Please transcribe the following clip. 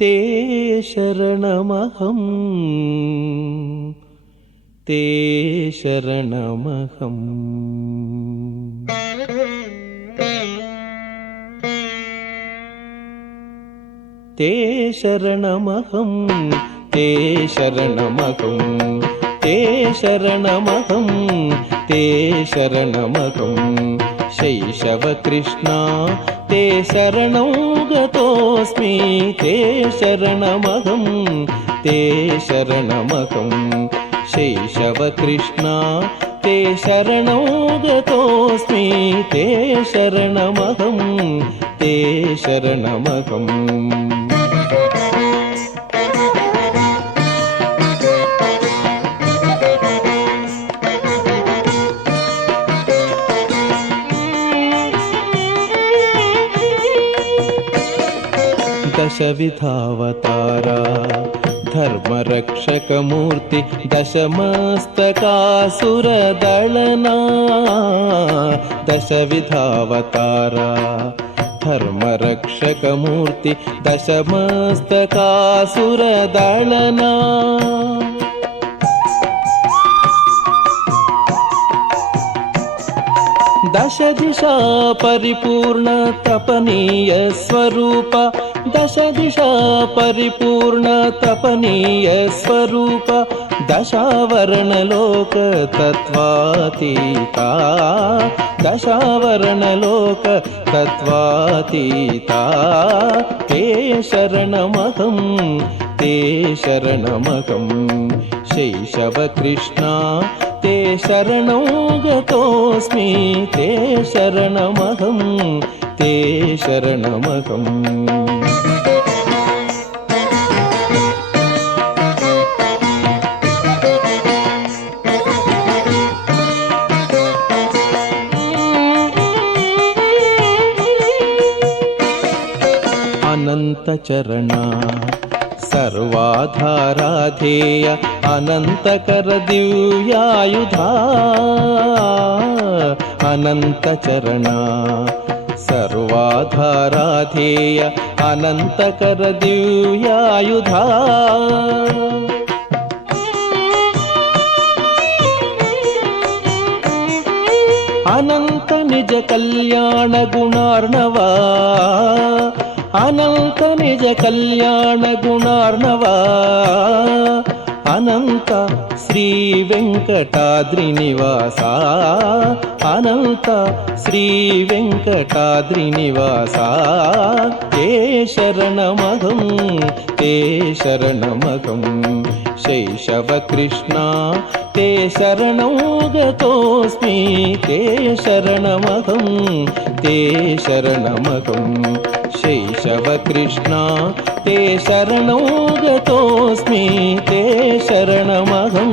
ते शरणमहं ते शरणमहं। ते शरणमहं ते शरणमहं ते शरणमहं ते शरणमहं। शैशवकृष्णा ते शरणं गतोऽस्मि ते शरणमहं ते शरणमहं। शैशवकृष्णा ते शरणं गतोऽस्मि ते शरणमहं ते शरणमहं। दशविधावतारा धर्मरक्षकमूर्ति दशमस्तकासुरदलना। दशविधावतारा धर्मरक्षकमूर्ति दशमस्तकासुरदलना। दशदिशा परिपूर्ण तपनीय स्वरूप दशदिशा परिपूर्ण तपनीय स्वरूप। दशावरणलोक तत्त्वातीता दशावरणलोक तत्त्वातीता। ते शरणमहं ते शरणमहं। शैशवकृष्णा ते शरणं गतोऽस्मि ते शरणमहं ते शरणमहं। अनन्तचरणा सर्वाधाराधेय अनन्तकर दिव्यायुधा। अनन्तचरणा सर्वाधाराधेय अनन्तकर दिव्यायुधा। अनंत निज कल्याण गुणार्णवा अनंत निज कल्याण गुणार्णवा। अनंत श्री वेंकटाद्रिनिवासा अनंत श्री वेंकटाद्रिनिवासा। ते शरणमहं ते शरणमहं। शैशवकृष्णा ते शरणं गतोऽस्मि ते शरणमहं ते शरणमहं। शैशवकृष्णा ते शरणं गतोऽस्मि ते शरणमहं